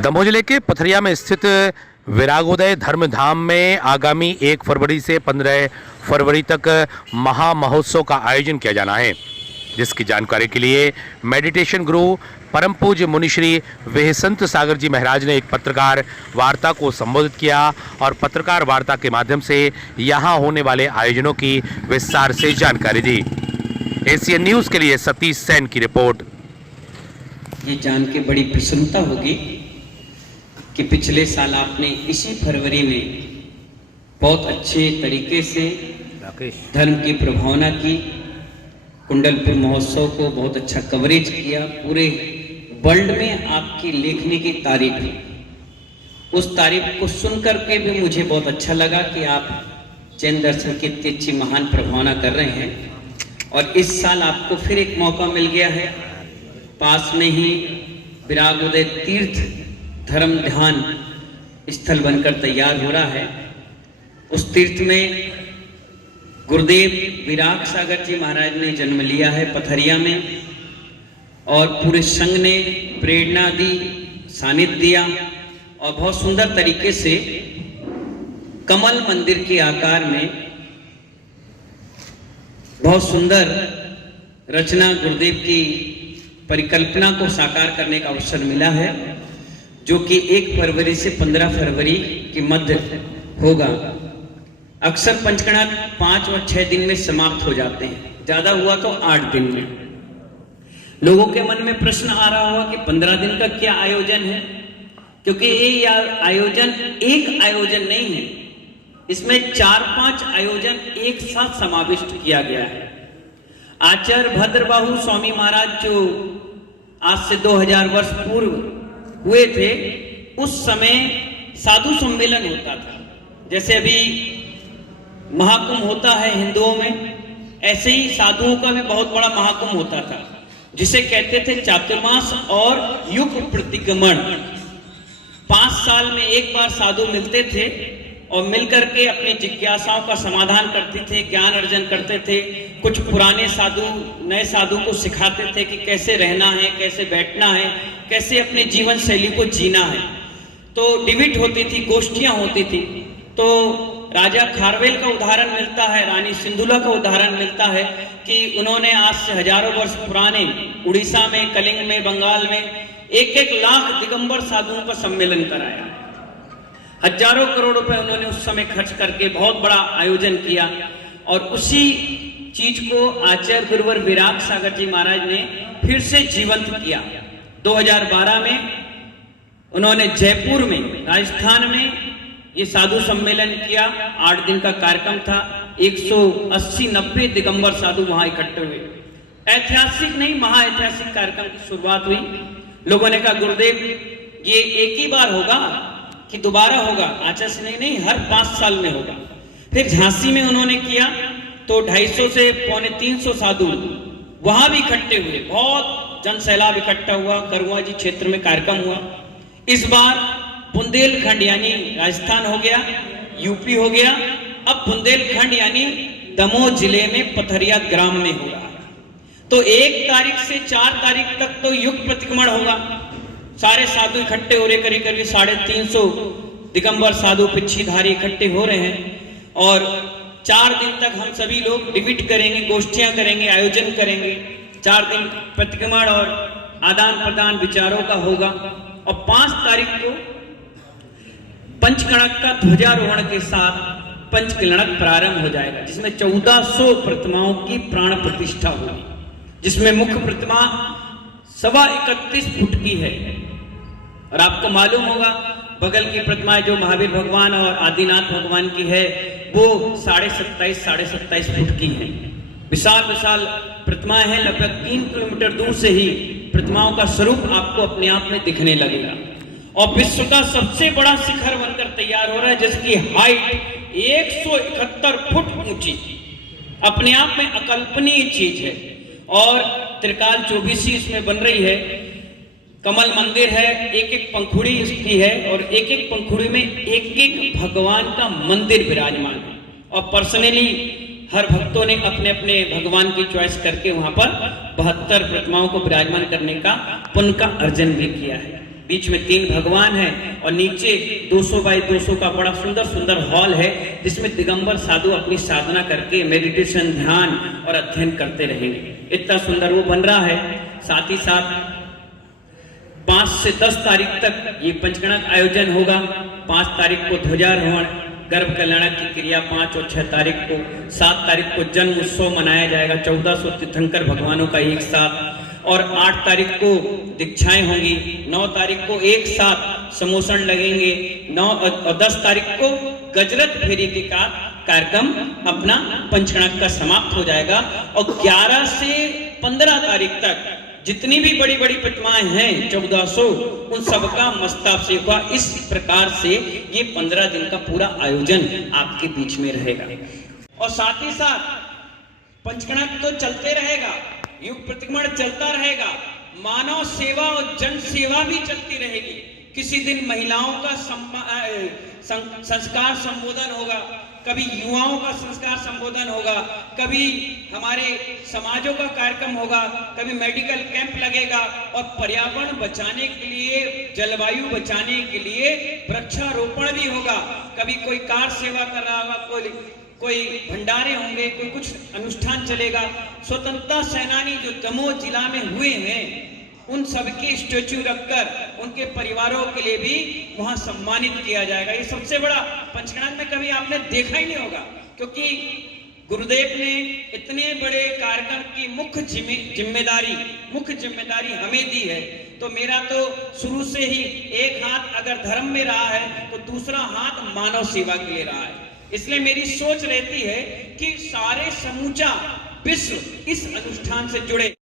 दमोह जिले के पथरिया में स्थित विरागोदय धर्म धाम में आगामी 1 फरवरी से 15 फरवरी तक महा महोत्सव का आयोजन किया जाना है, जिसकी जानकारी के लिए मेडिटेशन गुरु परम पूज्य मुनिश्री वेहसंत सागर जी महाराज ने एक पत्रकार वार्ता को संबोधित किया और पत्रकार वार्ता के माध्यम से यहां होने वाले आयोजनों की विस्तार से जानकारी दी। एशियन न्यूज के लिए सतीश सेन की रिपोर्ट। ये जान के बड़ी प्रसन्नता होगी कि पिछले साल आपने इसी फरवरी में बहुत अच्छे तरीके से धर्म की प्रभावना की, कुंडलपुर महोत्सव को बहुत अच्छा कवरेज किया, पूरे वर्ल्ड में आपकी लेखनी की तारीफ है। उस तारीफ को सुनकर के भी मुझे बहुत अच्छा लगा कि आप जैन दर्शन की इतनी अच्छी महान प्रभावना कर रहे हैं और इस साल आपको फिर एक मौका मिल गया है। पास में ही विरागोदय तीर्थ धर्म ध्यान स्थल बनकर तैयार हो रहा है। उस तीर्थ में गुरुदेव विराग सागर जी महाराज ने जन्म लिया है पथरिया में, और पूरे संघ ने प्रेरणा दी, सानिध्य दिया और बहुत सुंदर तरीके से कमल मंदिर के आकार में बहुत सुंदर रचना गुरुदेव की परिकल्पना को साकार करने का अवसर मिला है, जो कि 1 फरवरी से 15 फरवरी के मध्य होगा। अक्सर पंचकड़ा 5 और 6 दिन में समाप्त हो जाते हैं, ज्यादा हुआ तो 8 दिन में। लोगों के मन में प्रश्न आ रहा होगा कि 15 दिन का क्या आयोजन है, क्योंकि ये आयोजन एक आयोजन नहीं है, इसमें 4-5 आयोजन एक साथ समाविष्ट किया गया है। आचार्य भद्रबाहु स्वामी महाराज जो आज से 2000 वर्ष पूर्व हुए थे, उस समय साधु सम्मेलन होता था। जैसे अभी महाकुंभ होता है हिंदुओं में, ऐसे ही साधुओं का भी बहुत बड़ा महाकुंभ होता था, जिसे कहते थे चातुर्मास और युग प्रतिगमन। 5 साल में एक बार साधु मिलते थे और मिलकर के अपनी जिज्ञासाओं का समाधान करते थे, ज्ञान अर्जन करते थे। कुछ पुराने साधु नए साधु को सिखाते थे कि कैसे रहना है, कैसे बैठना है, कैसे अपने जीवन शैली को जीना है। तो डिबेट होती थी, गोष्ठियां होती थी। तो राजा खारवेल का उदाहरण मिलता है, रानी सिंधुला का उदाहरण मिलता है कि उन्होंने आज से हजारों वर्ष पुराने उड़ीसा में, कलिंग में, बंगाल में 1-1 लाख दिगंबर साधुओं का सम्मेलन कराया। हजारों करोड़ रुपए उन्होंने उस समय खर्च करके बहुत बड़ा आयोजन किया, और उसी चीज को आचार्य गुरुवर विराग सागर जी महाराज ने फिर से जीवंत किया। 2012 में उन्होंने जयपुर में, राजस्थान में ये साधु सम्मेलन किया। 8 दिन का कार्यक्रम था, 180-90 दिगंबर साधु वहां इकट्ठे हुए। ऐतिहासिक नहीं, महाऐतिहासिक कार्यक्रम की शुरुआत हुई। लोगों ने कहा गुरुदेव ये एक ही बार होगा कि दोबारा होगा? आचार्य से नहीं, हर 5 साल में होगा। फिर झांसी में उन्होंने किया तो 250 से 250-300 साधु वहां भी इकट्ठे हुए, बहुत जन सैलाब इकट्ठा हुआ। करुआ जी क्षेत्र में कार्यक्रम हुआ। इस बार बुंदेलखंड यानी राजस्थान हो गया, यूपी हो गया, अब बुंदेलखंड यानी दमोह जिले में पथरिया ग्राम में हो रहा है। तो 1 तारीख से 4 तारीख तक तो युग प्रतिक्रमण होगा। सारे साधु इकट्ठे हो रहे, करीब 350 दिगंबर साधु पिच्छीधारी इकट्ठे हो रहे हैं, और 4 दिन तक हम सभी लोग डिबेट करेंगे, गोष्ठियां करेंगे, आयोजन करेंगे। 4 दिन प्रतिक्रमण और आदान प्रदान विचारों का होगा, और 5 तारीख को पंचकणक का ध्वजारोहण के साथ पंचकलणक प्रारंभ हो जाएगा, जिसमें 1400 प्रतिमाओं की प्राण प्रतिष्ठा होगी, जिसमें मुख्य प्रतिमा 31.25 फुट की है। और आपको मालूम होगा बगल की प्रतिमा जो महावीर भगवान और आदिनाथ भगवान की है, वो 27.5 फुट की है। विशाल विशाल प्रतिमाएं हैं। लगभग 3 किलोमीटर दूर से ही प्रतिमाओं का स्वरूप आपको अपने आप में दिखने लगेगा। और विश्व का सबसे बड़ा शिखर बनकर तैयार हो रहा है, जिसकी हाइट 171 फुट ऊंची, अपने आप में अकल्पनीय चीज है। और त्रिकाल चौबीसी इसमें बन रही है। कमल मंदिर है, 1-1 पंखुड़ी इसकी है, और 1-1 पंखुड़ी में 1-1 भगवान का मंदिर विराजमान है। और पर्सनली हर भक्तों ने अपने अपने भगवान की चॉइस करके वहां पर 72 प्रतिमाओं को विराजमान करने का पुण्य का अर्जन भी किया है। बीच में 3 भगवान हैं और नीचे 200 बाई 200 का बड़ा सुंदर सुंदर हॉल है, जिसमें दिगंबर साधु अपनी साधना करके मेडिटेशन, ध्यान और अध्ययन करते रहेंगे। इतना सुंदर वो बन रहा है। साथ ही साथ 5 से 10 तारीख तक ये पंचगणक आयोजन होगा। 5 तारीख को ध्वजारोहण, गर्भ कल्याण की क्रिया 5 और 6 तारीख को। 7 तारीख को जन्म उत्सव मनाया जाएगा 1400 तीर्थंकर भगवानों का एक साथ। और 8 तारीख को दीक्षाएं होंगी। 9 तारीख को एक साथ समोसन लगेंगे। 9 और 10 तारीख को गजरत फेरी के कार्यक्रम अपना पंचगणक का समाप्त हो जाएगा। और 11 से 15 तारीख तक जितनी भी बड़ी बड़ी प्रतिमाएं हैं 1400, उन सबका मस्ताभिषेक हुआ। इस प्रकार से ये 15 दिन का पूरा आयोजन आपके बीच में रहेगा। और साथ ही साथ पंचगणक तो चलते रहेगा, युग प्रतिक्रमण चलता रहेगा, मानव सेवा और जन सेवा भी चलती रहेगी। किसी दिन महिलाओं का संस्कार संबोधन होगा, कभी युवाओं का संस्कार संबोधन होगा, कभी हमारे समाजों का कार्यक्रम होगा, कभी मेडिकल कैंप लगेगा। और पर्यावरण बचाने के लिए, जलवायु बचाने के लिए वृक्षारोपण भी होगा। कभी कोई कार सेवा कर रहा होगा, कोई भंडारे होंगे, कोई कुछ अनुष्ठान चलेगा। स्वतंत्रता सेनानी जो दमोह जिला में हुए हैं, उन सबके स्टेच्यू रखकर उनके परिवारों के लिए भी वहां सम्मानित किया जाएगा। ये सबसे बड़ा पंचगणक में कभी आपने देखा ही नहीं होगा, क्योंकि गुरुदेव ने इतने बड़े कार्यक्रम की मुख्य जिम्मेदारी हमें दी है। तो मेरा तो शुरू से ही एक हाथ अगर धर्म में रहा है तो दूसरा हाथ मानव सेवा के लिए रहा है। इसलिए मेरी सोच रहती है कि सारे समूचा विश्व इस अनुष्ठान से जुड़े।